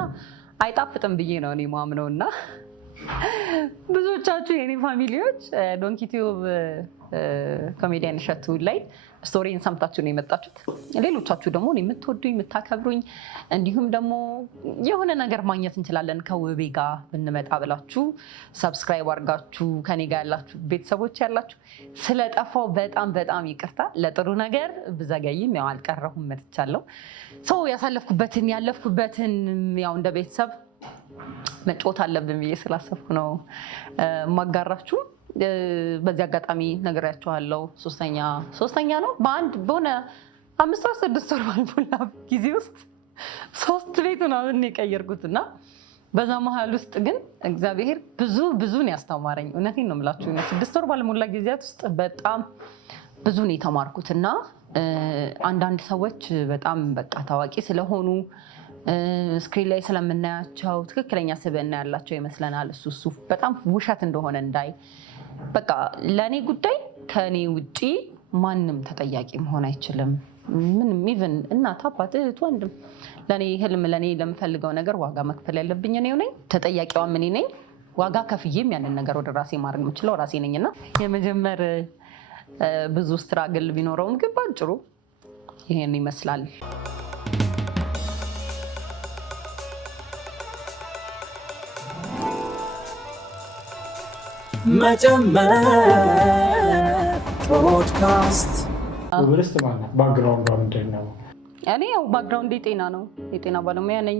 አይጣፍጥም ብዬ ነው እኔ ማምነውና ብዙዎቻችሁ የኔ ፋሚሊዎች ዶንኪ ቲዩብ ኮሜዲያን እሸቱ ላይ ስቶሪን ሰምታችሁ ነው የመጣችሁት። ሌሎቻችሁ ደግሞ የምትወዱኝ የምታከብሩኝ እንዲሁም ደግሞ የሆነ ነገር ማግኘት እንችላለን ከውቤ ጋር ብንመጣ ብላችሁ ሰብስክራይብ አድርጋችሁ ከኔ ጋር ያላችሁ ቤተሰቦች ያላችሁ ስለጠፋው በጣም ይቅርታ። ለጥሩ ነገር ብዘገይም ያው አልቀረሁም መጥቻለሁ። ያለፍኩበትን ያው እንደ ቤተሰብ መጫወት አለብን ብዬ ስላሰብኩ ነው ማጋራችሁ። በዚህ አጋጣሚ ነግሬያችኋለሁ። ሶስተኛ ነው በሆነ 5 ወር 6 ወር ባልሞላ ጊዜ ውስጥ 3 ቤት ነው የቀየርኩትና በዛ መሀል ውስጥ ግን እግዚአብሔር ብዙ ነው ያስተማረኝ። እውነቴን ነው የምላችሁ 6 ወር ባልሞላ ጊዜያት ውስጥ በጣም ብዙ ነው የተማርኩትና አንዳንድ ሰዎች በጣም በቃ ታዋቂ ስለሆኑ ስክሪን ላይ ስለምናያቸው ትክክለኛ ስብዕና ያላቸው ይመስለናል። እሱ በጣም ውሸት እንደሆነ እንዳይ በቃ ለኔ ጉዳይ ከኔ ውጪ ማንም ተጠያቂ መሆን አይችልም። ምንም ኢቭን እናት አባት እህት ወንድም ለኔ ህልም ለኔ ለምፈልገው ነገር ዋጋ መክፈል ያለብኝ እኔ ነኝ። ተጠያቂዋ እኔ ነኝ። ዋጋ ከፍዬም ያንን ነገር ወደ ራሴ ማድረግ የምችለው ራሴ ነኝና የመጀመር ብዙ ስትራግል ቢኖረውም ግን ባጭሩ ይሄን ይመስላል። መጀመር ፖድካስት ወብርስት ማለት ባክግራውንድ ምንድን ነው? እኔ ያው ባክግራውንድ የጤና ነው። የጤና ባለሙያ ነኝ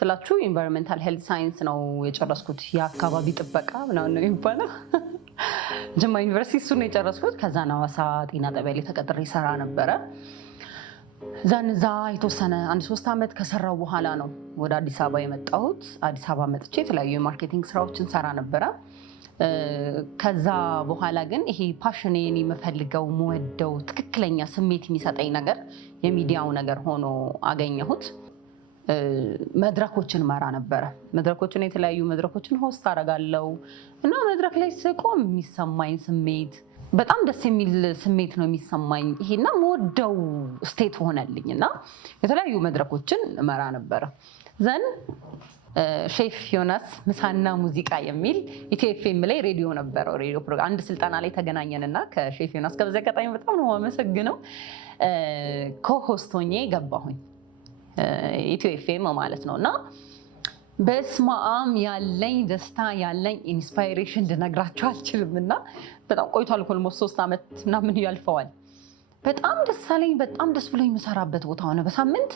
ስላችሁ ኢንቫይሮንመንታል ሄልት ሳይንስ ነው የጨረስኩት። የአካባቢ ጥበቃ ምናምን ነው የሚባለው። ጅማ ዩኒቨርሲቲ እሱን ነው የጨረስኩት። ከዛ ሐዋሳ ጤና ጣቢያ ላይ ተቀጥሬ ሰራ ነበረ። እዛ የተወሰነ 1-3 ዓመት ከሰራው በኋላ ነው ወደ አዲስ አበባ የመጣሁት። አዲስ አበባ መጥቼ የተለያዩ የማርኬቲንግ ስራዎችን ሰራ ነበረ። ከዛ በኋላ ግን ይሄ ፓሽኔን የምፈልገው የምወደው ትክክለኛ ስሜት የሚሰጠኝ ነገር የሚዲያው ነገር ሆኖ አገኘሁት። መድረኮችን መራ ነበረ። የተለያዩ መድረኮችን ሆስት አደርጋለሁ እና መድረክ ላይ ስቆም የሚሰማኝ ስሜት በጣም ደስ የሚል ስሜት ነው የሚሰማኝ። ይሄና የምወደው ስቴት ሆነልኝ እና የተለያዩ መድረኮችን መራ ነበረ። ዘን ሼፍ ዮናስ ምሳና ሙዚቃ የሚል ኢትዮ ኤፍኤም ላይ ሬዲዮ ነበረው። ሬዲዮ ፕሮግራም አንድ ስልጠና ላይ ተገናኘንና ከሼፍ ዮናስ ጋር በዚህ አጋጣሚ በጣም ነው የማመሰግነው ኮሆስት ሆኜ ገባሁኝ ኢትዮ ኤፍኤም ማለት ነውና በስማም ያለኝ ደስታ ያለኝ ኢንስፓይሬሽን ልነግራችሁ አልችልምና በጣም ቆይቷል። ኦልሞስት 3 ዓመት ምናምን ያልፈዋል። በጣም ደስ አለኝ። በጣም ደስ ብሎኝ የምሰራበት ቦታ ሆነ። በሳምንት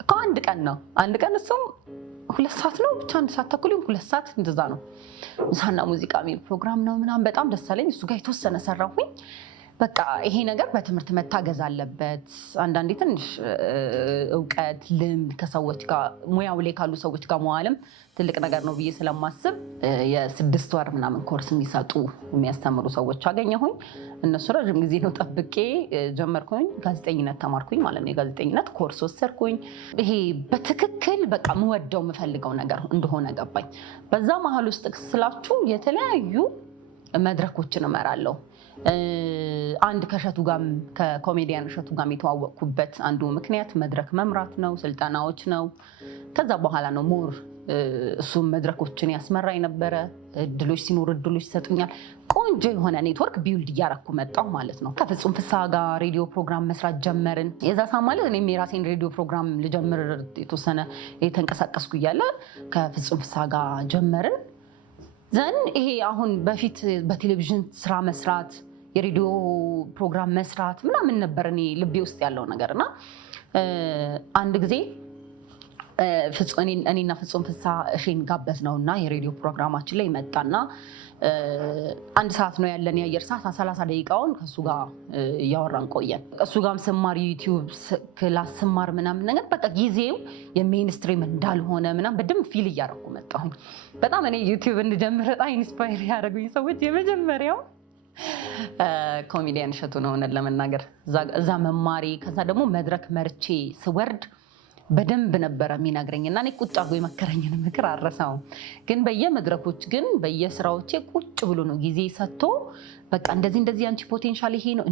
እኮ አንድ ቀን እሱም 2 ሰዓት ነው ብቻ 1 ሰዓት ተኩል 2 ሰዓት እንደዛ ነው። ምሳና ሙዚቃ የሚል ፕሮግራም ነው ምናምን በጣም ደስ አለኝ። እሱ ጋር የተወሰነ ሰራሁኝ። በቃ ይሄ ነገር በትምህርት መታገዝ አለበት። አንዳንዴ ትንሽ እውቀት ልምድ ከሰዎች ጋር ሙያው ላይ ካሉ ሰዎች ጋር መዋልም ትልቅ ነገር ነው ብዬ ስለማስብ የ6 ወር ምናምን ኮርስ የሚሰጡ የሚያስተምሩ ሰዎች አገኘሁኝ። እነሱ ረጅም ጊዜ ነው ጠብቄ ጀመርኩኝ። ጋዜጠኝነት ተማርኩኝ ማለት ነው። የጋዜጠኝነት ኮርስ ወሰድኩኝ። ይሄ በትክክል በቃ ምወደው ምፈልገው ነገር እንደሆነ ገባኝ። በዛ መሀል ውስጥ ስላችሁ የተለያዩ መድረኮችን እመራለሁ። አንድ ከኮሜዲያን እሸቱ ጋር የተዋወቅኩበት አንዱ ምክንያት መድረክ መምራት ነው፣ ስልጠናዎች ነው። ከዛ በኋላ ነው ሞር እሱም መድረኮችን ያስመራኝ ነበረ። እድሎች ሲኖሩ እድሎች ይሰጡኛል። ቆንጆ የሆነ ኔትወርክ ቢውልድ እያረኩ መጣሁ ማለት ነው። ከፍጹም ፍስሐ ጋር ሬዲዮ ፕሮግራም መስራት ጀመርን። የዛ ሰዓት ማለት እኔም የራሴን ሬዲዮ ፕሮግራም ልጀምር የተወሰነ የተንቀሳቀስኩ እያለ ከፍጹም ፍስሐ ጋር ጀመርን። ዘን ይሄ አሁን በፊት በቴሌቪዥን ስራ መስራት፣ የሬዲዮ ፕሮግራም መስራት ምናምን ነበር እኔ ልቤ ውስጥ ያለው ነገር እና አንድ ጊዜ እኔና ፍጹም ፍስሐ እሺን ጋበዝ ነውና የሬዲዮ ፕሮግራማችን ላይ መጣና 1 ሰዓት ነው ያለን የአየር ሰዓት። 30 ደቂቃውን ከሱ ጋር እያወራን ቆየን። እሱ ጋርም ስማር ዩቲዩብ ክላስ ስማር ምናምን ነገር በቃ ጊዜው የሜንስትሪም እንዳልሆነ ምናምን በደንብ ፊል እያደረኩ መጣሁኝ። በጣም እኔ ዩቲዩብ እንድጀምር በጣም ኢንስፓየር ያደረጉኝ ሰዎች የመጀመሪያው ኮሜዲያን እሸቱ ነው እውነት ለመናገር እዛ መማሪ። ከዛ ደግሞ መድረክ መርቼ ስወርድ በደንብ ነበረ የሚነግረኝ እና እኔ ቁጭ አድርጎ የመከረኝን ምክር አልረሳውም። ግን በየመድረኮች ግን በየስራዎቼ ቁጭ ብሎ ነው ጊዜ ሰጥቶ በቃ እንደዚህ አንቺ ፖቴንሻል ይሄ ነው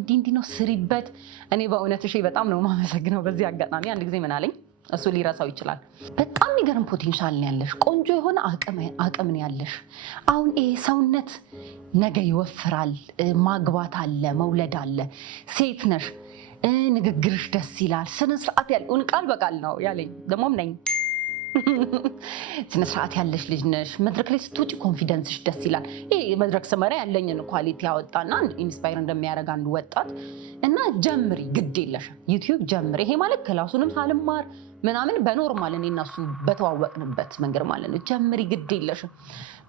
እንዲህ ነው ስሪበት። እኔ በእውነት እሺ በጣም ነው የማመሰግነው። በዚህ አጋጣሚ አንድ ጊዜ ምን አለኝ፣ እሱ ሊረሳው ይችላል። በጣም የሚገርም ፖቴንሻል ነው ያለሽ፣ ቆንጆ የሆነ አቅም ነው ያለሽ። አሁን ይሄ ሰውነት ነገ ይወፍራል፣ ማግባት አለ፣ መውለድ አለ፣ ሴት ነሽ፣ ንግግርሽ ደስ ይላል፣ ስነ ስርዓት ያለውን ቃል በቃል ነው ያለኝ። ደግሞም ነኝ ስነ ስርዓት ያለሽ ልጅ ነሽ። መድረክ ላይ ስትወጪ ኮንፊደንስሽ ደስ ይላል። ይሄ መድረክ ስመራ ያለኝን ኳሊቲ ያወጣና ኢንስፓየር እንደሚያደርግ አንድ ወጣት እና ጀምሪ፣ ግድ የለሽም ዩቲዩብ ጀምሪ። ይሄ ማለት ክላሱንም ሳልማር ምናምን በኖርማል እኔ እና እሱ በተዋወቅንበት መንገድ ማለት ነው። ጀምሪ፣ ግድ የለሽም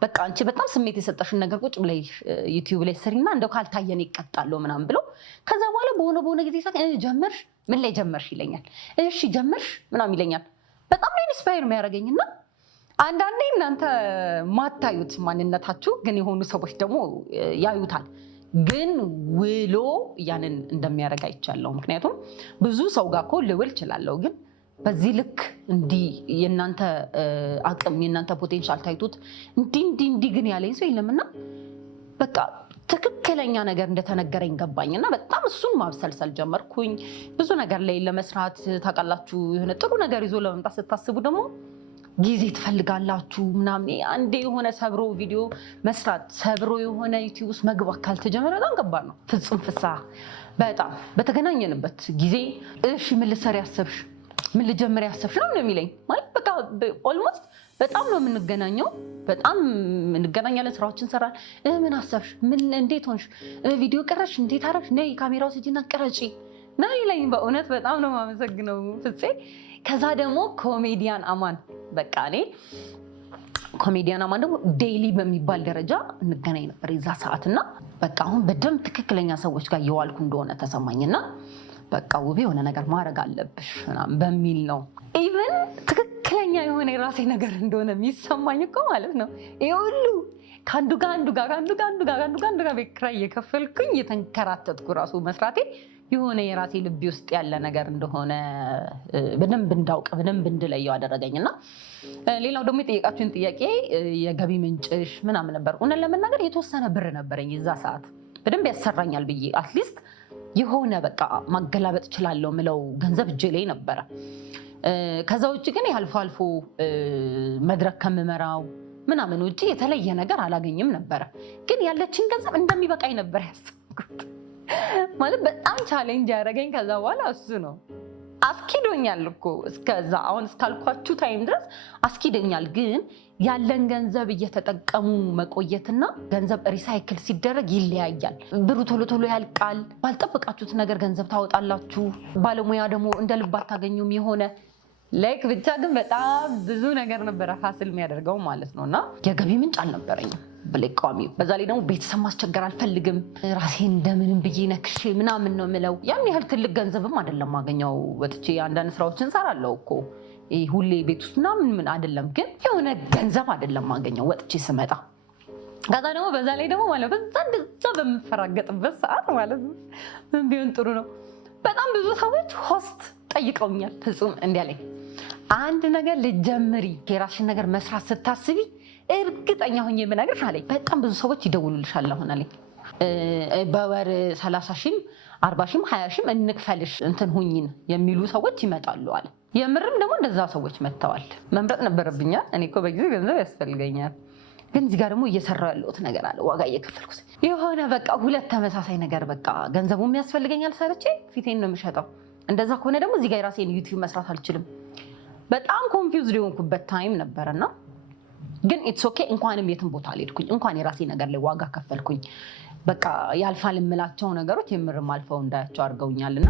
በቃ አንቺ በጣም ስሜት የሰጠሽን ነገር ቁጭ ብለሽ ዩቲዩብ ላይ ስሪና እንደው ካልታየን ይቀጣሉ ምናምን ብሎ ከዛ በኋላ በሆነ ጊዜ ሰዓት ጀመርሽ፣ ምን ላይ ጀመርሽ ይለኛል። እሺ ጀመርሽ ምናምን ይለኛል። በጣም ነው ኢንስፓየር የሚያደርገኝና አንዳንዴ እናንተ ማታዩት ማንነታችሁ ግን የሆኑ ሰዎች ደግሞ ያዩታል። ግን ውሎ ያንን እንደሚያደርግ አይቻለሁ። ምክንያቱም ብዙ ሰው ጋር እኮ ልውል እችላለሁ፣ ግን በዚህ ልክ እንዲህ የእናንተ አቅም የእናንተ ፖቴንሻል ታይቶት እንዲህ ግን ያለኝ ሰው የለምና በቃ ትክክለኛ ነገር እንደተነገረኝ ገባኝና በጣም እሱን ማብሰልሰል ጀመርኩኝ። ብዙ ነገር ላይ ለመስራት ታውቃላችሁ፣ የሆነ ጥሩ ነገር ይዞ ለመምጣት ስታስቡ ደግሞ ጊዜ ትፈልጋላችሁ ምናምን። አንዴ የሆነ ሰብሮ ቪዲዮ መስራት ሰብሮ የሆነ ዩቲዩብ ውስጥ መግባት ካልተጀመረ በጣም ከባድ ነው። ፍጹም ፍስሐ በጣም በተገናኘንበት ጊዜ እሺ ምን ልትሰሪ ያሰብሽ፣ ምን ልጀምር ያሰብሽ ነው የሚለኝ። ማለት በቃ ኦልሞስት በጣም ነው የምንገናኘው፣ በጣም እንገናኛለን፣ ስራዎችን እንሰራለን። ምን አሰብሽ፣ ምን እንዴት ሆንሽ፣ ቪዲዮ ቀረሽ፣ እንዴት አረግሽ፣ ነይ ካሜራው ስጂና ቀረጪ ነው ይለኝ። በእውነት በጣም ነው የማመሰግነው ፍፄ። ከዛ ደግሞ ኮሜዲያን አማን በቃ እኔ ኮሜዲያን አማን ደግሞ ዴይሊ በሚባል ደረጃ እንገናኝ ነበር የዛ ሰዓትና በቃ አሁን በደንብ ትክክለኛ ሰዎች ጋር እየዋልኩ እንደሆነ ተሰማኝና በቃ ውቤ የሆነ ነገር ማድረግ አለብሽ በሚል ነው ኢቨን ትክክለኛ የሆነ የራሴ ነገር እንደሆነ የሚሰማኝ እኮ ማለት ነው። ይሄ ሁሉ ከአንዱ ጋር ቤት ኪራይ እየከፈልኩኝ የተንከራተትኩ ራሱ መስራቴ የሆነ የራሴ ልቤ ውስጥ ያለ ነገር እንደሆነ በደንብ እንዳውቅ በደንብ እንድለየው አደረገኝና ሌላው ደግሞ የጠየቃችሁን ጥያቄ የገቢ ምንጭሽ ምናምን ነበር። እውነት ለመናገር የተወሰነ ብር ነበረኝ የዛ ሰዓት በደንብ ያሰራኛል ብዬ አትሊስት የሆነ በቃ ማገላበጥ እችላለሁ ምለው ገንዘብ እጄ ላይ ነበረ። ከዛ ውጭ ግን አልፎ አልፎ መድረክ ከምመራው ምናምን ውጭ የተለየ ነገር አላገኝም ነበረ። ግን ያለችን ገንዘብ እንደሚበቃኝ ነበር ያሰብኩት። ማለት በጣም ቻሌንጅ ያደረገኝ ከዛ በኋላ እሱ ነው። አስኪዶኛል እኮ እስከዛ አሁን እስካልኳችሁ ታይም ድረስ አስኪዶኛል። ግን ያለን ገንዘብ እየተጠቀሙ መቆየትና ገንዘብ ሪሳይክል ሲደረግ ይለያያል። ብሩ ቶሎ ያልቃል። ባልጠበቃችሁት ነገር ገንዘብ ታወጣላችሁ። ባለሙያ ደግሞ እንደ ልብ አታገኙም። የሆነ ላይክ ብቻ ግን በጣም ብዙ ነገር ነበረ ፋሲል የሚያደርገው ማለት ነው። እና የገቢ ምንጭ አልነበረኝም በለቋሚ። በዛ ላይ ደግሞ ቤተሰብ ማስቸገር አልፈልግም። ራሴን እንደምንም ብዬ ነክሼ ምናምን ነው የምለው። ያን ያህል ትልቅ ገንዘብም አይደለም ማገኘው። ወጥቼ አንዳንድ ስራዎችን እንሰራለሁ እኮ ሁሌ ቤት ውስጥ ምናምን አይደለም። ግን የሆነ ገንዘብ አይደለም ማገኘው ወጥቼ ስመጣ ከዛ ደግሞ በዛ ላይ ደግሞ ማለት እንደዛ በምፈራገጥበት ሰዓት ማለት ነው ምን ቢሆን ጥሩ ነው። በጣም ብዙ ሰዎች ሆስት ጠይቀውኛል። ፍጹም እንዲያለኝ አንድ ነገር ልጀምሪ የራስሽን ነገር መስራት ስታስቢ እርግጠኛ ሆኜ የምነግርሽ አለኝ በጣም ብዙ ሰዎች ይደውሉልሻል አሁን አለኝ በወር 30,000 40,000 20,000 እንክፈልሽ እንትን ሁኚን የሚሉ ሰዎች ይመጣሉ አለ። የምርም ደግሞ እንደዛ ሰዎች መጥተዋል። መምረጥ ነበረብኛ። እኔ እኮ በጊዜው ገንዘብ ያስፈልገኛል፣ ግን እዚህ ጋር ደግሞ እየሰራው ያለሁት ነገር አለ ዋጋ እየከፈልኩት የሆነ በቃ ሁለት ተመሳሳይ ነገር በቃ ገንዘቡም ያስፈልገኛል ሰርቼ ፊቴን ነው የምሸጠው። እንደዛ ከሆነ ደግሞ እዚህ ጋር የራሴን ዩቲዩብ መስራት አልችልም። በጣም ኮንፊውዝድ የሆንኩበት ታይም ነበርና ግን ኢትስ ኦኬ እንኳንም የትም ቦታ አልሄድኩኝ፣ እንኳን የራሴ ነገር ላይ ዋጋ ከፈልኩኝ። በቃ ያልፋል የምላቸው ነገሮች የምርም አልፈው እንዳያቸው አድርገውኛልና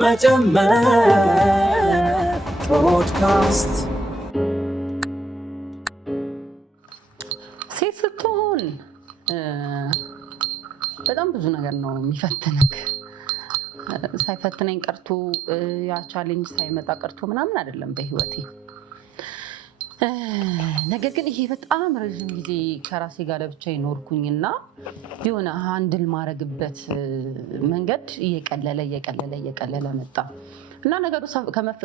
መጀመር ፖድካስት ሴት ስትሆን በጣም ብዙ ነገር ነው የሚፈትንክ። ሳይፈትነኝ ቀርቶ ያ ቻሌንጅ ሳይመጣ ቀርቶ ምናምን አይደለም በህይወቴ። ነገር ግን ይሄ በጣም ረዥም ጊዜ ከራሴ ጋር ለብቻ ይኖርኩኝና የሆነ ሃንድል ማረግበት መንገድ እየቀለለ መጣ እና ነገሩ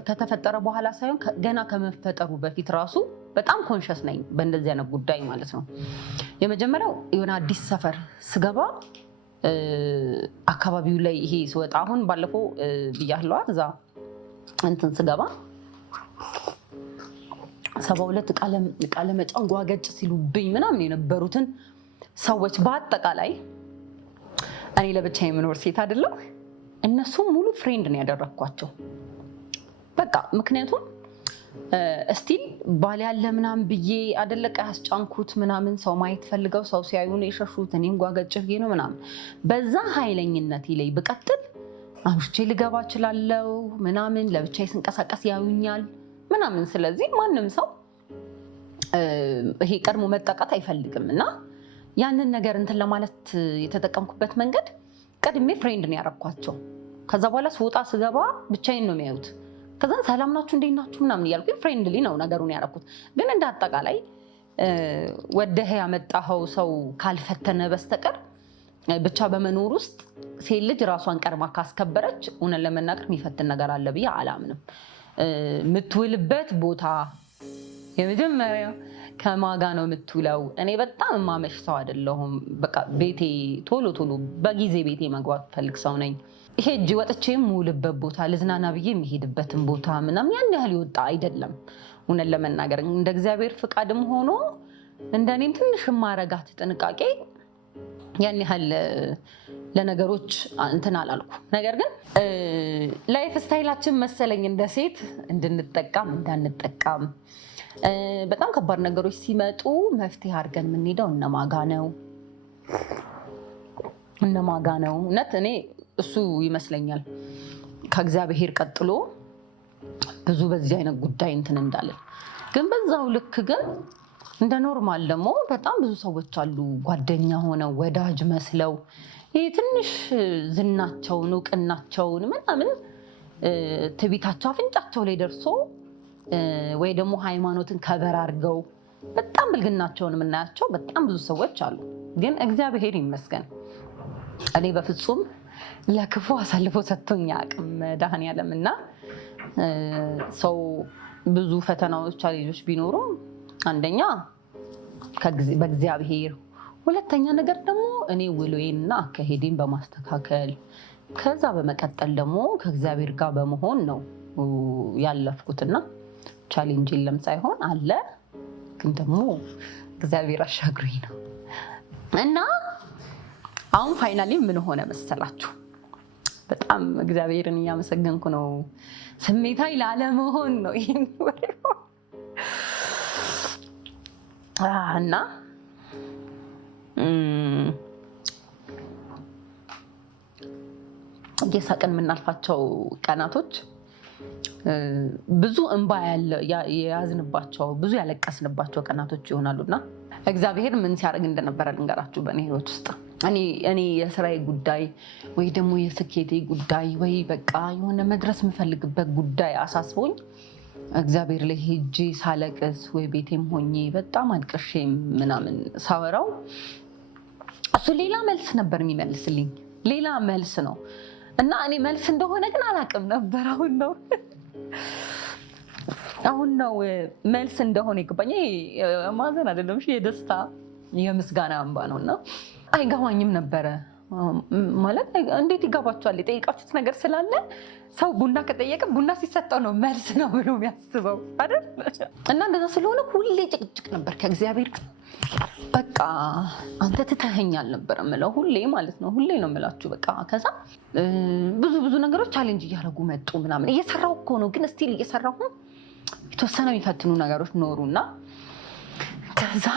ከተፈጠረ በኋላ ሳይሆን ገና ከመፈጠሩ በፊት ራሱ በጣም ኮንሽስ ነኝ በእንደዚህ አይነት ጉዳይ ማለት ነው። የመጀመሪያው የሆነ አዲስ ሰፈር ስገባ አካባቢው ላይ ይሄ ስወጣ አሁን ባለፈው ብያለሁ እዛ እንትን ስገባ 72 ቃለ መጫን ጓገጭ ሲሉብኝ ምናምን የነበሩትን ሰዎች በአጠቃላይ እኔ ለብቻ የምኖር ሴት አይደለም እነሱ ሙሉ ፍሬንድ ነው ያደረኳቸው። በቃ ምክንያቱም እስቲል ባል ያለ ምናምን ብዬ አደለቀ ያስጫንኩት ምናምን ሰው ማየት ፈልገው ሰው ሲያዩ ነው የሸሹት። እኔም ጓገጭ ነው ምናምን በዛ ኃይለኝነት ላይ ብቀጥል አምሽቼ ልገባ እችላለሁ ምናምን ለብቻዬ ስንቀሳቀስ ያዩኛል ምናምን። ስለዚህ ማንም ሰው ይሄ ቀድሞ መጠቃት አይፈልግም እና ያንን ነገር እንትን ለማለት የተጠቀምኩበት መንገድ ቀድሜ ፍሬንድ ነው ያረኳቸው። ከዛ በኋላ ስወጣ ስገባ ብቻዬን ነው የሚያዩት። ከዛ ሰላም ናችሁ እንዴት ናችሁ ምናምን እያልኩኝ ፍሬንድሊ ነው ነገሩን ያረኩት። ግን እንደ አጠቃላይ ወደህ ያመጣኸው ሰው ካልፈተነ በስተቀር ብቻ በመኖር ውስጥ ሴት ልጅ ራሷን ቀርማ ካስከበረች እውነት ለመናገር የሚፈትን ነገር አለ ብዬ አላምንም። የምትውልበት ቦታ የመጀመሪያው ከማጋ ነው የምትውለው። እኔ በጣም የማመሽ ሰው አይደለሁም። በቃ ቤቴ ቶሎ በጊዜ ቤቴ መግባት ፈልግ ሰው ነኝ። ይሄ እጅ ወጥቼም የምውልበት ቦታ ልዝናና ብዬ የሚሄድበትን ቦታ ምናምን ያን ያህል ይወጣ አይደለም። እውነት ለመናገር እንደ እግዚአብሔር ፍቃድም ሆኖ እንደኔም ትንሽ ማረጋት ጥንቃቄ ያን ያህል ለነገሮች እንትን አላልኩ። ነገር ግን ላይፍ ስታይላችን መሰለኝ እንደ ሴት እንድንጠቃም እንዳንጠቃም በጣም ከባድ ነገሮች ሲመጡ መፍትሄ አድርገን የምንሄደው እነማጋ ነው። እውነት እኔ እሱ ይመስለኛል ከእግዚአብሔር ቀጥሎ ብዙ በዚህ አይነት ጉዳይ እንትን እንዳለን። ግን በዛው ልክ ግን እንደ ኖርማል ደግሞ በጣም ብዙ ሰዎች አሉ ጓደኛ ሆነው ወዳጅ መስለው ይሄ ትንሽ ዝናቸውን እውቅናቸውን ምናምን ትቢታቸው አፍንጫቸው ላይ ደርሶ ወይ ደግሞ ሃይማኖትን ከበር አድርገው በጣም ብልግናቸውን የምናያቸው በጣም ብዙ ሰዎች አሉ። ግን እግዚአብሔር ይመስገን እኔ በፍጹም ለክፉ አሳልፎ ሰጥቶኝ አቅም መድኃኒዓለም እና ሰው ብዙ ፈተናዎች ቻሌንጆች ቢኖሩ አንደኛ በእግዚአብሔር፣ ሁለተኛ ነገር ደግሞ እኔ ውሎዬንና አካሄዴን በማስተካከል ከዛ በመቀጠል ደግሞ ከእግዚአብሔር ጋር በመሆን ነው ያለፍኩትና ቻሌንጅ የለም ሳይሆን አለ፣ ግን ደግሞ እግዚአብሔር አሻግሮኝ ነው እና አሁን ፋይናሊ ምን ሆነ መሰላችሁ? በጣም እግዚአብሔርን እያመሰገንኩ ነው። ስሜታዊ ላለመሆን ነው ይሄን ወሬው እና እየሳቅን የምናልፋቸው ቀናቶች ብዙ እንባ የያዝንባቸው ብዙ ያለቀስንባቸው ቀናቶች ይሆናሉና እግዚአብሔር ምን ሲያደርግ እንደነበረ ልንገራችሁ። በእኔ ህይወት ውስጥ እኔ የስራዬ ጉዳይ ወይ ደግሞ የስኬቴ ጉዳይ ወይ በቃ የሆነ መድረስ የምፈልግበት ጉዳይ አሳስቦኝ እግዚአብሔር ላይ ሄጄ ሳለቅስ ወይ ቤቴም ሆኜ በጣም አልቅሼ ምናምን ሳወራው እሱ ሌላ መልስ ነበር የሚመልስልኝ፣ ሌላ መልስ ነው እና እኔ መልስ እንደሆነ ግን አላውቅም ነበር። አሁን ነው መልስ እንደሆነ ይገባኝ። ማዘን አይደለም የደስታ የምስጋና እንባ ነውና አይገባኝም ነበረ። ማለት እንዴት ይገባችኋል? የጠየቃችሁት ነገር ስላለ ሰው ቡና ከጠየቀ ቡና ሲሰጠው ነው መልስ ነው ብሎ የሚያስበው አይደል? እና እንደዛ ስለሆነ ሁሌ ጭቅጭቅ ነበር ከእግዚአብሔር ጋር። በቃ አንተ ትተኸኛል ነበር የምለው ሁሌ ማለት ነው። ሁሌ ነው የምላችሁ በቃ። ከዛ ብዙ ነገሮች ቻሌንጅ እያደረጉ መጡ ምናምን። እየሰራሁ እኮ ነው ግን ስቲል እየሰራሁ የተወሰነ የሚፈትኑ ነገሮች ኖሩና ከዛ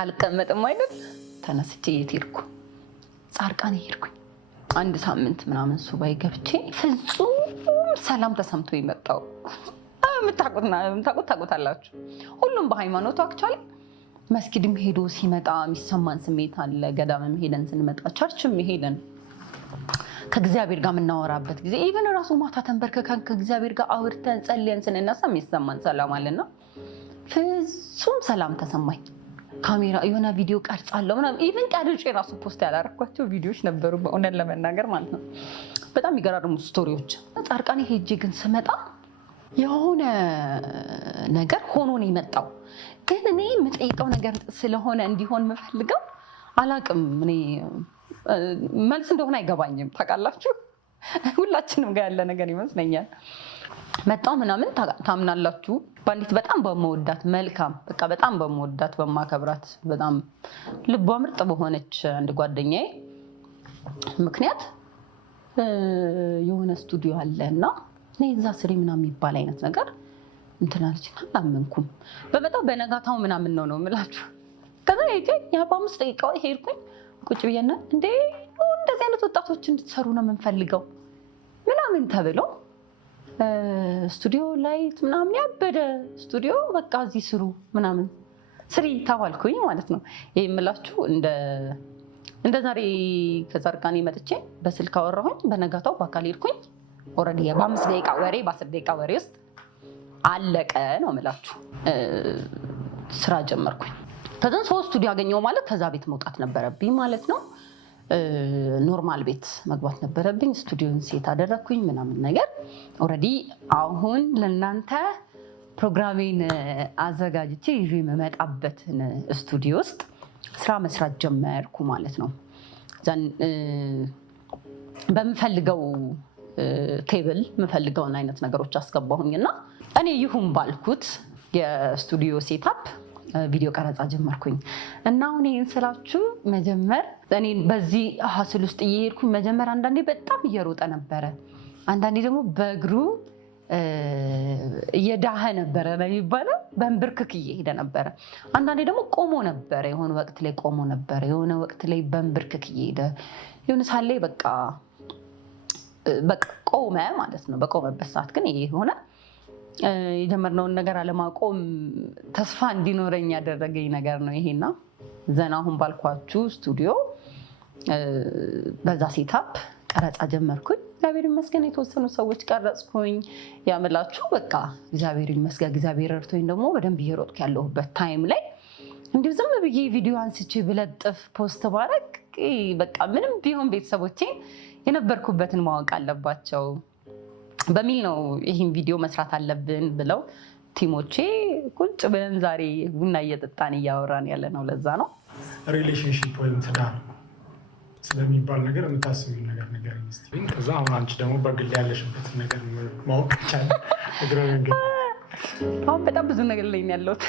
አልቀመጥም አይደል? ተነስቼ የት ሄድኩ? ጻድቃኔ ሄድኩኝ። 1 ሳምንት ምናምን ሱባኤ ገብቼ ፍጹም ሰላም ተሰምቶ የመጣው ታውቁታላችሁ። ሁሉም በሃይማኖቱ አክቹዋሊ መስጊድም ሄዶ ሲመጣ የሚሰማን ስሜት አለ። ገዳምም ሄደን ስንመጣ ቸርችም ሄደን ከእግዚአብሔር ጋር የምናወራበት ጊዜ ኢቨን ራሱ ማታ ተንበርከከን ከእግዚአብሔር ጋር አውርተን ጸልየን ስንነሳ የሚሰማን ሰላም አለና ፍጹም ሰላም ተሰማኝ። ካሜራ የሆነ ቪዲዮ ቀርጻለሁ ምናምን ኢቨን ቀርጬ ራሱ ፖስት ያላረኳቸው ቪዲዮዎች ነበሩ በእውነት ለመናገር ማለት ነው። በጣም የሚገራርሙ ስቶሪዎች። ጻድቃኔ ሄጄ ግን ስመጣ የሆነ ነገር ሆኖ ነው የመጣው። ግን እኔ የምጠይቀው ነገር ስለሆነ እንዲሆን የምፈልገው አላቅም። እኔ መልስ እንደሆነ አይገባኝም። ታውቃላችሁ ሁላችንም ጋር ያለ ነገር ይመስለኛል። መጣው ምናምን ታምናላችሁ። ባንዲት በጣም በመወዳት መልካም በቃ በጣም በመወዳት በማከብራት በጣም ልቧ ምርጥ በሆነች አንድ ጓደኛዬ ምክንያት የሆነ ስቱዲዮ አለና እኔ እዛ ስሪ ምናምን የሚባል አይነት ነገር እንትን አለችና አላመንኩም። በመጣው በነጋታው ምናምን ነው የምላችሁ። ከዛ የ5 ደቂቃ ሄድኩኝ ቁጭ ብዬና እንዴ እንደዚህ አይነት ወጣቶች እንድትሰሩ ነው የምንፈልገው ምናምን ተብሎ ስቱዲዮ ላይት ምናምን ያበደ ስቱዲዮ በቃ እዚህ ስሩ ምናምን ስሪ ተባልኩኝ ማለት ነው። ይሄ የምላችሁ እንደ ዛሬ ከጻድቃኔ መጥቼ በስልክ አወራሁኝ። በነጋታው በአካል ሄድኩኝ። ኦልሬዲ በ5 ደቂቃ ወሬ በ10 ደቂቃ ወሬ ውስጥ አለቀ ነው የምላችሁ። ስራ ጀመርኩኝ። ከዛ 3 ስቱዲዮ ያገኘው ማለት ከዛ ቤት መውጣት ነበረብኝ ማለት ነው። ኖርማል ቤት መግባት ነበረብኝ። ስቱዲዮን ሴት አደረኩኝ ምናምን ነገር ኦልሬዲ አሁን ለእናንተ ፕሮግራሜን አዘጋጅቼ ይዤ የምመጣበትን ስቱዲዮ ውስጥ ስራ መስራት ጀመርኩ ማለት ነው። በምፈልገው ቴብል የምፈልገውን አይነት ነገሮች አስገባሁኝና እኔ ይሁን ባልኩት የስቱዲዮ ሴታፕ ቪዲዮ ቀረጻ ጀመርኩኝ። እና አሁን ይህን ስላችሁ መጀመር እኔ በዚህ ሀስል ውስጥ እየሄድኩኝ መጀመር አንዳንዴ በጣም እየሮጠ ነበረ፣ አንዳንዴ ደግሞ በእግሩ እየዳኸ ነበረ ነው የሚባለው፣ በንብርክክ እየሄደ ነበረ። አንዳንዴ ደግሞ ቆሞ ነበረ፣ የሆነ ወቅት ላይ ቆሞ ነበረ፣ የሆነ ወቅት ላይ በንብርክክ እየሄደ የሆነ ሳለ በቃ ቆመ ማለት ነው። በቆመበት ሰዓት ግን ይሄ ሆነ። የጀመርነውን ነገር አለማቆም ተስፋ እንዲኖረኝ ያደረገኝ ነገር ነው ይሄና ዘና አሁን ባልኳችሁ ስቱዲዮ በዛ ሴታፕ ቀረጻ ጀመርኩኝ። እግዚአብሔር ይመስገን የተወሰኑ ሰዎች ቀረጽኩኝ። ያምላችሁ በቃ እግዚአብሔር ይመስገን። እግዚአብሔር ረድቶኝ ደግሞ በደንብ እየሮጥኩ ያለሁበት ታይም ላይ እንዲሁ ዝም ብዬ ቪዲዮ አንስቼ ብለጥፍ ፖስት ባረግ በቃ ምንም ቢሆን ቤተሰቦቼ የነበርኩበትን ማወቅ አለባቸው በሚል ነው ይህን ቪዲዮ መስራት አለብን ብለው ቲሞቼ ቁጭ ብለን ዛሬ ቡና እየጠጣን እያወራን ያለ ነው። ለዛ ነው ሪሌሽንሺፕ ወይም ትዳር ስለሚባል ነገር የምታስቢው ነገር እስቲ። ከዛ አሁን አንቺ ደግሞ በግል ያለሽበትን ነገር ማወቅ ይቻላል። አሁን በጣም ብዙ ነገር ላይ ነው ያለሁት።